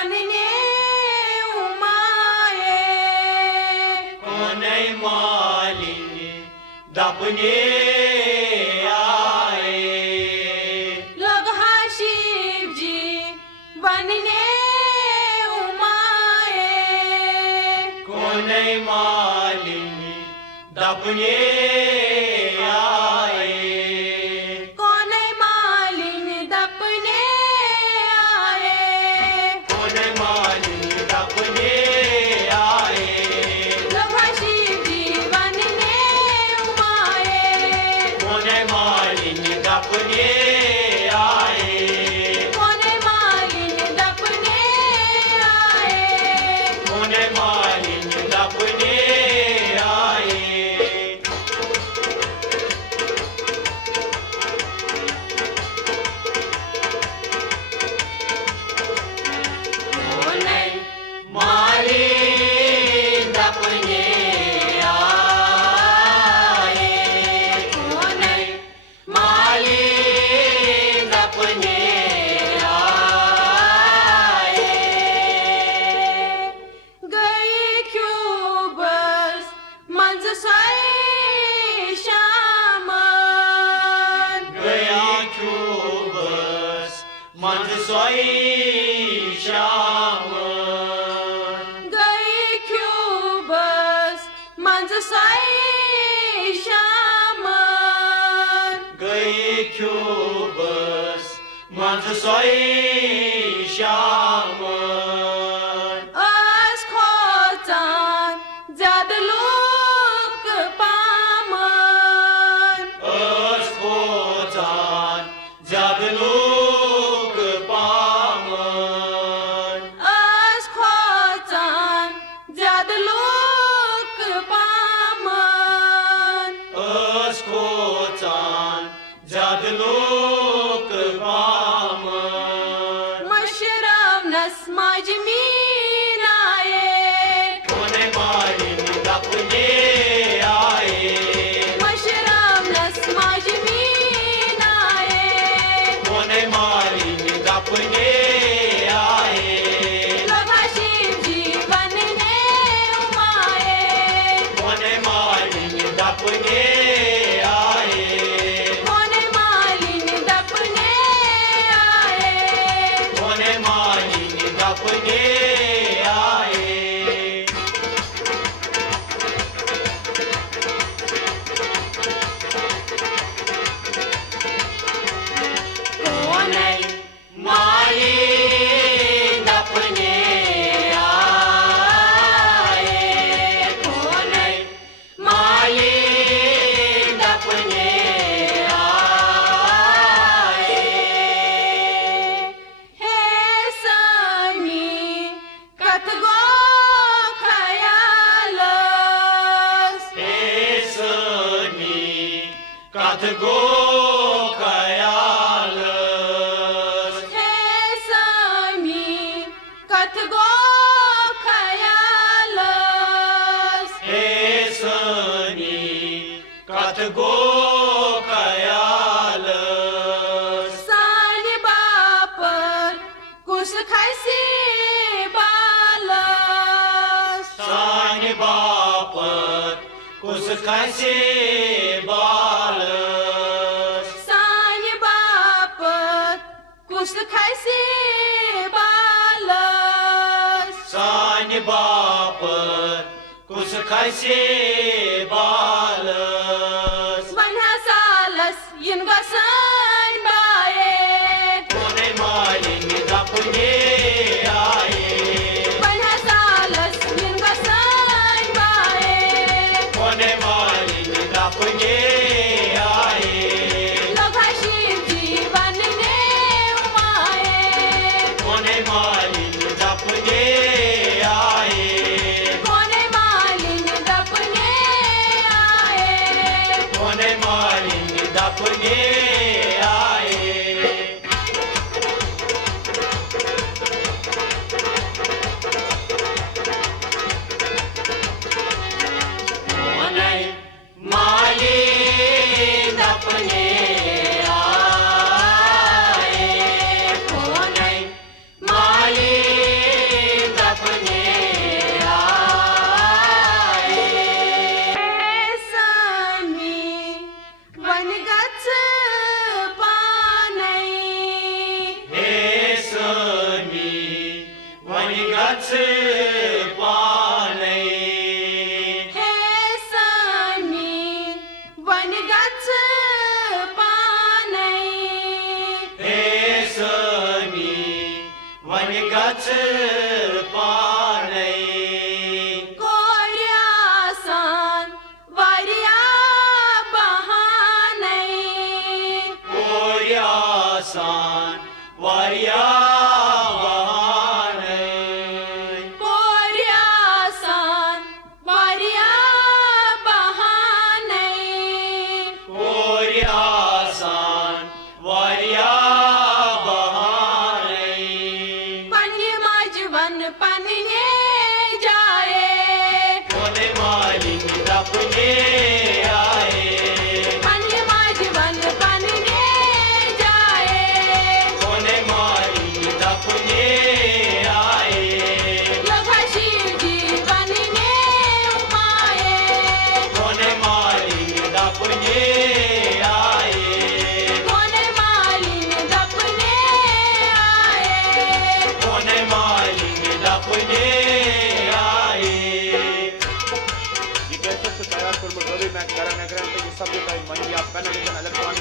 बनने उमाये कोनै मालिनी दपने आए लोग हाँ शिव जी बनने उमाये कोनै मालिनी दपने आए कौन मालिन दपने आए कोनै मालिनी दपने आए लोग हाँ शिव जी बनने उमाये कोनै मालिनी दपने आए कौन मालिन दपने आए कोनै मालिनी दपने आए कोनै मालिनी दपने आए कोनै मालिनी दपने आए गई क्यों बस मंज साई शामन गया क्यों बस मंद सोई शाम गई क्यों बस मंज साई शामन गई क्यों बस मंद सोई शाम आज खोचान ज्यादा लोग पामन अस खोचान जब लोग पामन आज खोचान ज्यादा लोग पामन अस खोचान जब लोग पामन मशरम नस मजमीन आए कोनै मालिनी दपने आए मशरम नस मजमीन आए कोनै मालिनी दपने आए लोग शिव जी बनने उमाए कोनै मालिनी दपने आए कौन मालिन दपने आए कोनै मालिनी दपने आए कोनै मालिनी दपने आए कोनै मालिनी दपने आए हे सनी कथ गो खयालस एसनी कथ गो खयालस हे सनी कथ गो खयालस एसनी कथ गो खयालस सान बापर कुछ खैसी बालस सान बापत कुछ कैसे बालस सान बापर कुछ खैसी बालस सान बापत कुछ कैसे बालस वन्हा सालस इन गसन बाए कोनै मालिनी दपने आए वन्हा सालस इन गसन बाए कोनै मालिनी दपने आए लोग शिव जी बनने उमाए कोनै मालिनी दपने आए कौन मालिन दपने आए गच पानै हे समी वन गच पानै हे समी वन गच पानै कोर्यासन वारिया बहानै कोर्यासान वारिया बहानै कोर्यासन वारिया बहानै कोर्यासान वारिया बहानै पन्ने माझवन पन्ने जाए कोने मालिन दपने आए पन्ने माझवन पन्ने जाए कोने मालिन दपने आए लोघाशी जीवन ने उमाए कोने मालिन दपने आए कोने मालिन दपने आए कोने मालिन दपने आए ये कैसे तैयार कर रही मैं कर ये सब जो टाइम मंडी आप पहले इलेक्ट्रॉनिक